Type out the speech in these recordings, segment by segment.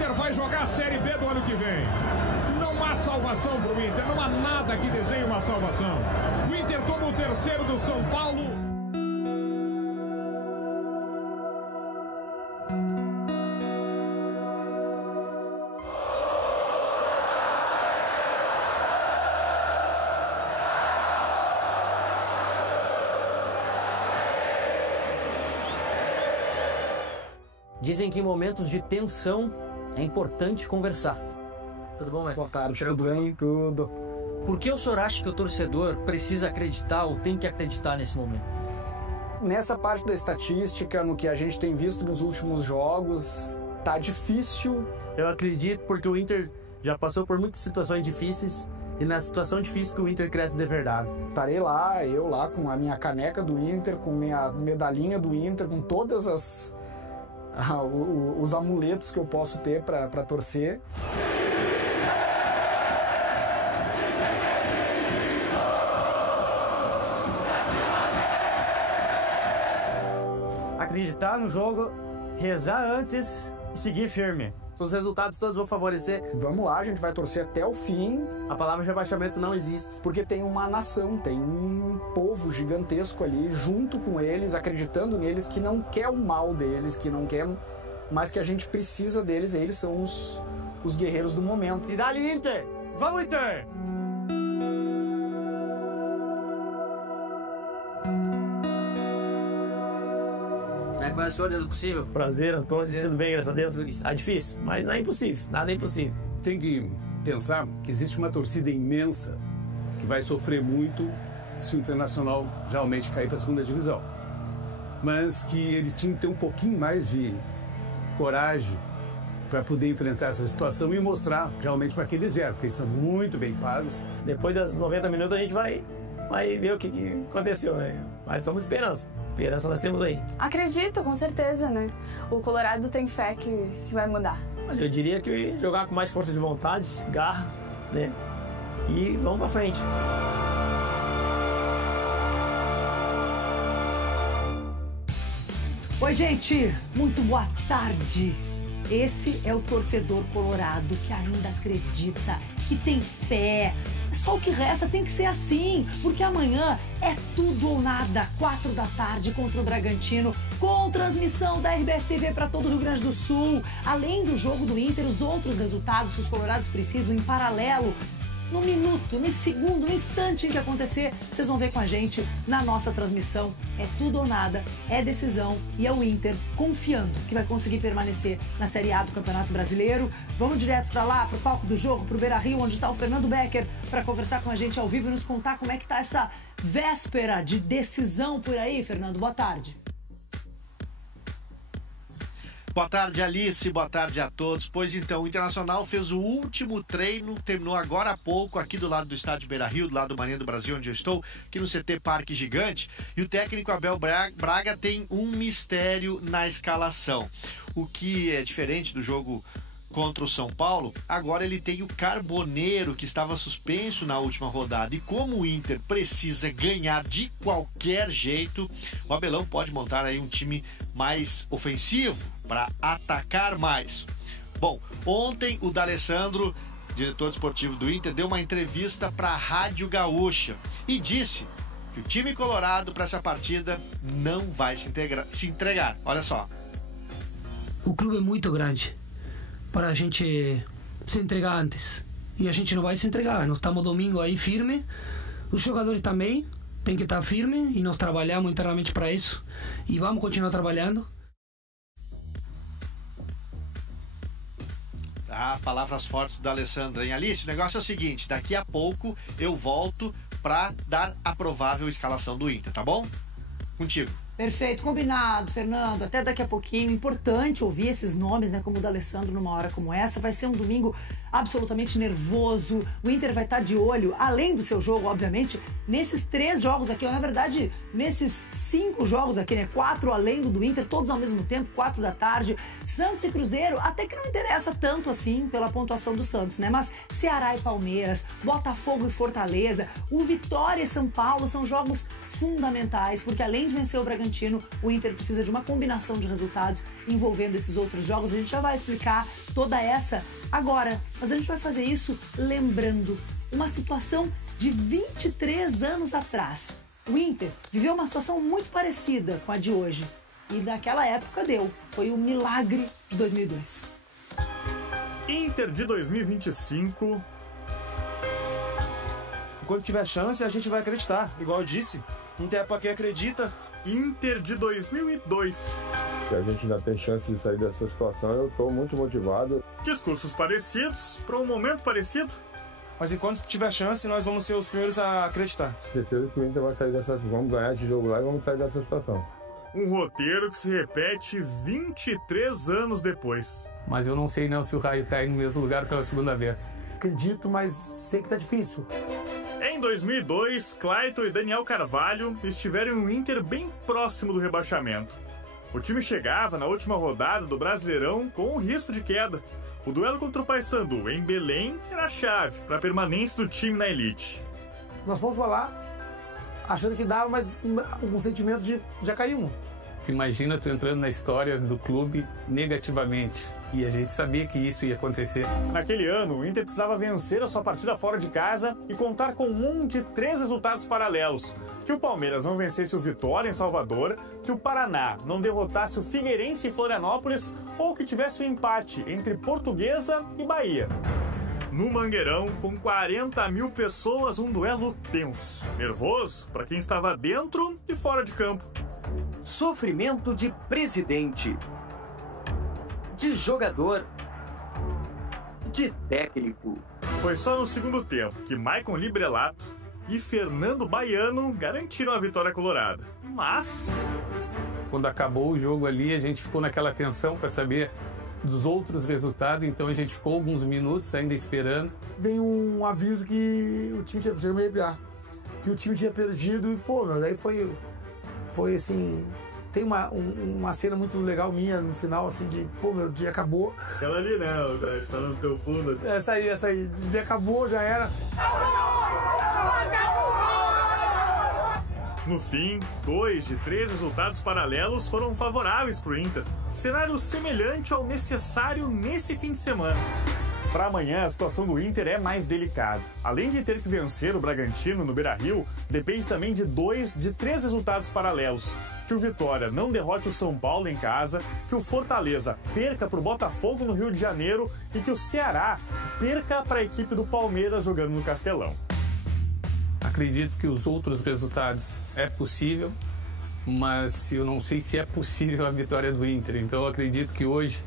Inter vai jogar a Série B do ano que vem. Não há salvação para o Inter, não há nada que desenhe uma salvação. O Inter toma o terceiro do São Paulo. Dizem que em momentos de tensão é importante conversar. Tudo bom, mestre? Boa tarde, tudo bem? Tudo. Por que o senhor acha que o torcedor precisa acreditar ou tem que acreditar nesse momento? Nessa parte da estatística, no que a gente tem visto nos últimos jogos, tá difícil. Eu acredito porque o Inter já passou por muitas situações difíceis e na situação difícil que o Inter cresce de verdade. Estarei lá, eu lá com a minha caneca do Inter, com minha medalhinha do Inter, com todas os amuletos que eu posso ter para torcer. Acreditar no jogo, rezar antes e seguir firme. Os resultados todos vão favorecer. Vamos lá, a gente vai torcer até o fim. A palavra rebaixamento não existe. Porque tem uma nação, tem um povo gigantesco ali, junto com eles, acreditando neles, que não quer o mal deles, que não quer, mas que a gente precisa deles, eles são os guerreiros do momento. E dá-lhe Inter! Vamos, Inter! Como é que vai o senhor dentro do possível? Prazer, Antônio. Tudo bem, graças a Deus. É difícil, mas não é impossível. Nada é impossível. Tem que pensar que existe uma torcida imensa que vai sofrer muito se o Internacional realmente cair para a segunda divisão. Mas que eles tinham que ter um pouquinho mais de coragem para poder enfrentar essa situação e mostrar realmente para que eles vieram, porque eles são muito bem pagos. Depois das 90 minutos a gente vai ver o que aconteceu, né? Mas estamos esperança. Esperança nós temos aí. Acredito, com certeza, né? O Colorado tem fé que vai mudar. Olha, eu diria que jogar com mais força de vontade, garra, né? E vamos pra frente. Oi, gente! Muito boa tarde! Esse é o torcedor colorado que ainda acredita, que tem fé. Só o que resta tem que ser assim, porque amanhã é tudo ou nada, 4 da tarde contra o Bragantino, com transmissão da RBS TV para todo o Rio Grande do Sul. Além do jogo do Inter, os outros resultados que os colorados precisam em paralelo. No minuto, no segundo, no instante em que acontecer, vocês vão ver com a gente na nossa transmissão. É tudo ou nada, é decisão e é o Inter confiando que vai conseguir permanecer na Série A do Campeonato Brasileiro. Vamos direto para lá, pro palco do jogo, pro Beira-Rio, onde está o Fernando Becker, para conversar com a gente ao vivo e nos contar como é que tá essa véspera de decisão por aí. Fernando, boa tarde. Boa tarde, Alice. Boa tarde a todos. Pois então, o Internacional fez o último treino, terminou agora há pouco, aqui do lado do estádio Beira-Rio, do lado do Marinha do Brasil, onde eu estou, aqui no CT Parque Gigante. E o técnico Abel Braga tem um mistério na escalação. O que é diferente do jogo contra o São Paulo, agora ele tem o Carboneiro, que estava suspenso na última rodada. E como o Inter precisa ganhar de qualquer jeito, o Abelão pode montar aí um time mais ofensivo para atacar mais. Bom, ontem o D'Alessandro, diretor esportivo do Inter, deu uma entrevista para a Rádio Gaúcha e disse que o time colorado para essa partida não vai se entregar. Olha só. O clube é muito grande para a gente se entregar antes. E a gente não vai se entregar. Nós estamos domingo aí firme. Os jogadores também têm que estar firme e nós trabalhamos internamente para isso. E vamos continuar trabalhando. Palavras fortes do D'Alessandro, hein? Alice, o negócio é o seguinte, daqui a pouco eu volto para dar a provável escalação do Inter, tá bom? Contigo. Perfeito, combinado, Fernando. Até daqui a pouquinho. Importante ouvir esses nomes, né? Como o D'Alessandro numa hora como essa. Vai ser um domingo absolutamente nervoso. O Inter vai estar de olho, além do seu jogo, obviamente, nesses 3 jogos aqui, ou, na verdade, nesses 5 jogos aqui, né? 4 além do Inter, todos ao mesmo tempo, 4 da tarde. Santos e Cruzeiro, até que não interessa tanto assim pela pontuação do Santos, né? Mas Ceará e Palmeiras, Botafogo e Fortaleza, o Vitória e São Paulo são jogos fundamentais, porque além de vencer o Bragantino, o Inter precisa de uma combinação de resultados envolvendo esses outros jogos. A gente já vai explicar toda essa agora, mas a gente vai fazer isso lembrando uma situação de 23 anos atrás. O Inter viveu uma situação muito parecida com a de hoje e naquela época foi o milagre de 2002. Inter de 2025. Quando tiver chance, a gente vai acreditar. Igual eu disse, Inter é pra quem acredita. Inter de 2002. Se a gente ainda tem chance de sair dessa situação, eu tô muito motivado. Discursos parecidos, para um momento parecido. Mas enquanto tiver chance, nós vamos ser os primeiros a acreditar. Certeza que o Inter vai sair dessa situação. Vamos ganhar esse jogo lá e vamos sair dessa situação. Um roteiro que se repete 23 anos depois. Mas eu não sei não se o Raio tá aí no mesmo lugar pela segunda vez. Acredito, mas sei que tá difícil. Em 2002, Clayton e Daniel Carvalho estiveram em um Inter bem próximo do rebaixamento. O time chegava na última rodada do Brasileirão com um risco de queda. O duelo contra o Paysandu em Belém era a chave para a permanência do time na elite. Nós fomos pra lá achando que dava, mas com o sentimento de já caiu. Tu imagina tu entrando na história do clube negativamente. E a gente sabia que isso ia acontecer. Naquele ano, o Inter precisava vencer a sua partida fora de casa e contar com um de 3 resultados paralelos. Que o Palmeiras não vencesse o Vitória em Salvador, que o Paraná não derrotasse o Figueirense em Florianópolis ou que tivesse um empate entre Portuguesa e Bahia. No Mangueirão, com 40 mil pessoas, um duelo tenso. Nervoso para quem estava dentro e fora de campo. Sofrimento de presidente, de jogador, de técnico. Foi só no segundo tempo que Maicon Librelato e Fernando Baiano garantiram a vitória colorada. Mas quando acabou o jogo ali, a gente ficou naquela tensão para saber dos outros resultados, então a gente ficou alguns minutos ainda esperando. Veio um aviso que o time tinha me arrepiar, que o time tinha perdido e, pô, daí foi assim. Tem uma cena muito legal minha no final, assim, de, pô, meu dia acabou. Aquela ali, né? Tá no teu fundo. Essa aí, o dia acabou, já era. No fim, 2 de 3 resultados paralelos foram favoráveis pro Inter. Cenário semelhante ao necessário nesse fim de semana. Para amanhã, a situação do Inter é mais delicada. Além de ter que vencer o Bragantino no Beira-Rio, depende também de 2 de 3 resultados paralelos. Que o Vitória não derrote o São Paulo em casa, que o Fortaleza perca para o Botafogo no Rio de Janeiro e que o Ceará perca para a equipe do Palmeiras jogando no Castelão. Acredito que os outros resultados é possível, mas eu não sei se é possível a vitória do Inter. Então eu acredito que hoje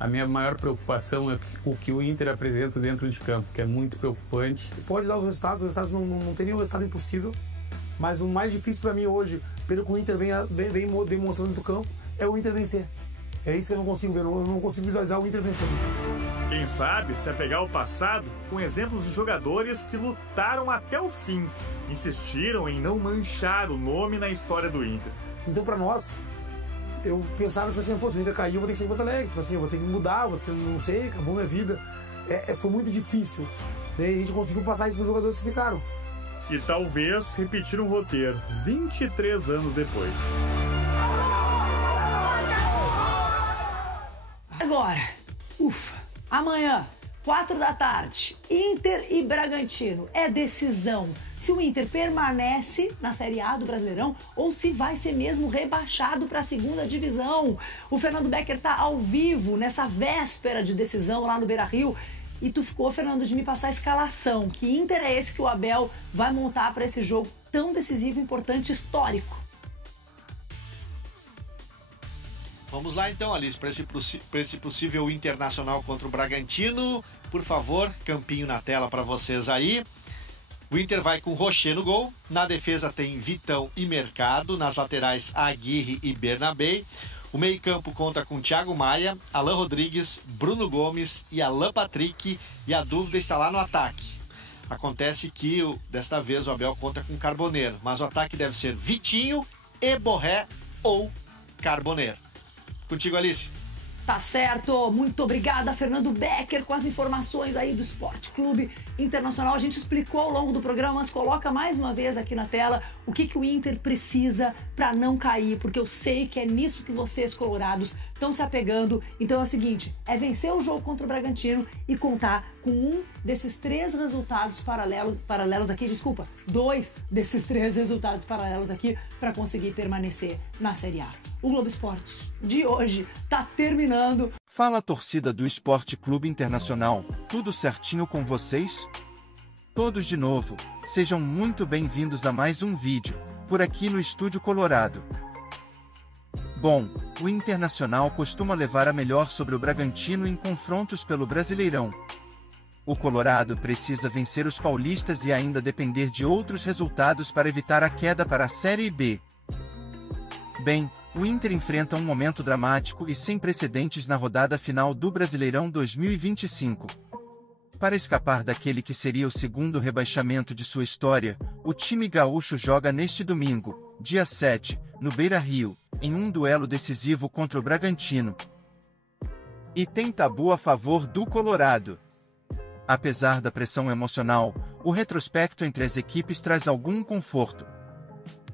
a minha maior preocupação é o que o Inter apresenta dentro de campo, que é muito preocupante. Pode dar os resultados não tem nenhum resultado impossível, mas o mais difícil para mim hoje, pelo que o Inter vem demonstrando no campo, é o Inter vencer. É isso que eu não consigo ver, eu não consigo visualizar o Inter vencendo. Quem sabe se apegar ao passado com exemplos de jogadores que lutaram até o fim, insistiram em não manchar o nome na história do Inter. Então, para nós, eu pensava que assim, pô, se o Inter caiu, eu vou ter que ser em Porto Alegre, assim, eu vou ter que mudar, não sei, acabou minha vida. Foi muito difícil. Daí a gente conseguiu passar isso para os jogadores que ficaram. E talvez repetir um roteiro 23 anos depois. Agora, amanhã, 4 da tarde, Inter e Bragantino. É decisão se o Inter permanece na Série A do Brasileirão ou se vai ser mesmo rebaixado para a segunda divisão. O Fernando Becker tá ao vivo nessa véspera de decisão lá no Beira-Rio. E tu ficou, Fernando, de me passar a escalação. Que Inter é esse que o Abel vai montar para esse jogo tão decisivo, importante, histórico? Vamos lá então, Alice, para esse possível Internacional contra o Bragantino. Por favor, campinho na tela para vocês aí. O Inter vai com Rocher no gol. Na defesa tem Vitão e Mercado. Nas laterais, Aguirre e Bernabé. O meio-campo conta com Thiago Maia, Alan Rodrigues, Bruno Gomes e Alan Patrick, e a dúvida está lá no ataque. Acontece que, desta vez, o Abel conta com Carboneiro, mas o ataque deve ser Vitinho, Eborré ou Carboneiro. Contigo, Alice. Tá certo, muito obrigada, Fernando Becker, com as informações aí do Esporte Clube Internacional. A gente explicou ao longo do programa, mas coloca mais uma vez aqui na tela o que o Inter precisa para não cair, porque eu sei que é nisso que vocês, colorados, estão se apegando. Então é o seguinte, é vencer o jogo contra o Bragantino e contar com um desses 3 resultados paralelos aqui, desculpa, 2 desses 3 resultados paralelos aqui para conseguir permanecer na Série A. O Globo Esporte de hoje tá terminando. Fala, torcida do Esporte Clube Internacional, tudo certinho com vocês? Todos de novo, sejam muito bem-vindos a mais um vídeo, por aqui no Estúdio Colorado. Bom, o Internacional costuma levar a melhor sobre o Bragantino em confrontos pelo Brasileirão. O Colorado precisa vencer os paulistas e ainda depender de outros resultados para evitar a queda para a Série B. Bem, o Inter enfrenta um momento dramático e sem precedentes na rodada final do Brasileirão 2025. Para escapar daquele que seria o segundo rebaixamento de sua história, o time gaúcho joga neste domingo, dia 7, no Beira-Rio, em um duelo decisivo contra o Bragantino. E tem tabu a favor do Colorado. Apesar da pressão emocional, o retrospecto entre as equipes traz algum conforto.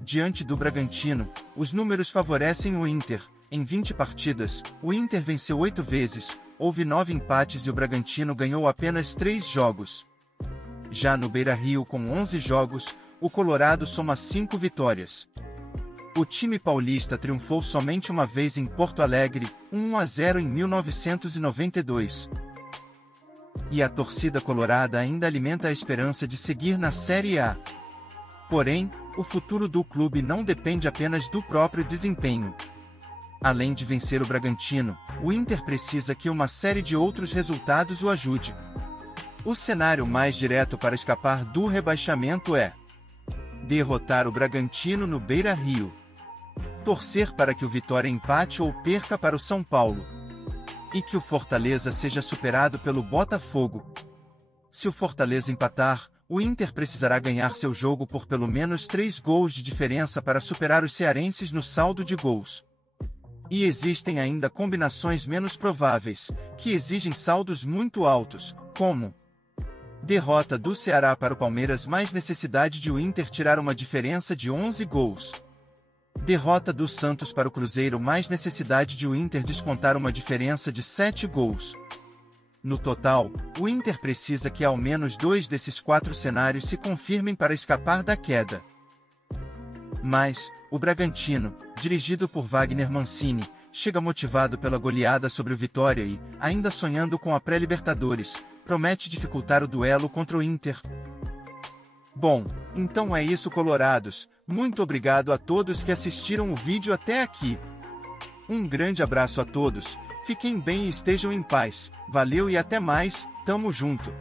Diante do Bragantino, os números favorecem o Inter. Em 20 partidas, o Inter venceu 8 vezes, houve 9 empates e o Bragantino ganhou apenas 3 jogos. Já no Beira-Rio, com 11 jogos, o Colorado soma 5 vitórias. O time paulista triunfou somente uma vez em Porto Alegre, 1-0 em 1992. E a torcida colorada ainda alimenta a esperança de seguir na Série A. Porém, o futuro do clube não depende apenas do próprio desempenho. Além de vencer o Bragantino, o Inter precisa que uma série de outros resultados o ajude. O cenário mais direto para escapar do rebaixamento é derrotar o Bragantino no Beira-Rio. Torcer para que o Vitória empate ou perca para o São Paulo. E que o Fortaleza seja superado pelo Botafogo. Se o Fortaleza empatar, o Inter precisará ganhar seu jogo por pelo menos 3 gols de diferença para superar os cearenses no saldo de gols. E existem ainda combinações menos prováveis, que exigem saldos muito altos, como derrota do Ceará para o Palmeiras mais necessidade de o Inter tirar uma diferença de 11 gols. Derrota do Santos para o Cruzeiro mais necessidade de o Inter descontar uma diferença de 7 gols. No total, o Inter precisa que ao menos 2 desses 4 cenários se confirmem para escapar da queda. Mas, o Bragantino, dirigido por Wagner Mancini, chega motivado pela goleada sobre o Vitória e, ainda sonhando com a pré-Libertadores, promete dificultar o duelo contra o Inter. Bom, então é isso, colorados. Muito obrigado a todos que assistiram o vídeo até aqui. Um grande abraço a todos. Fiquem bem e estejam em paz. Valeu e até mais, tamo junto.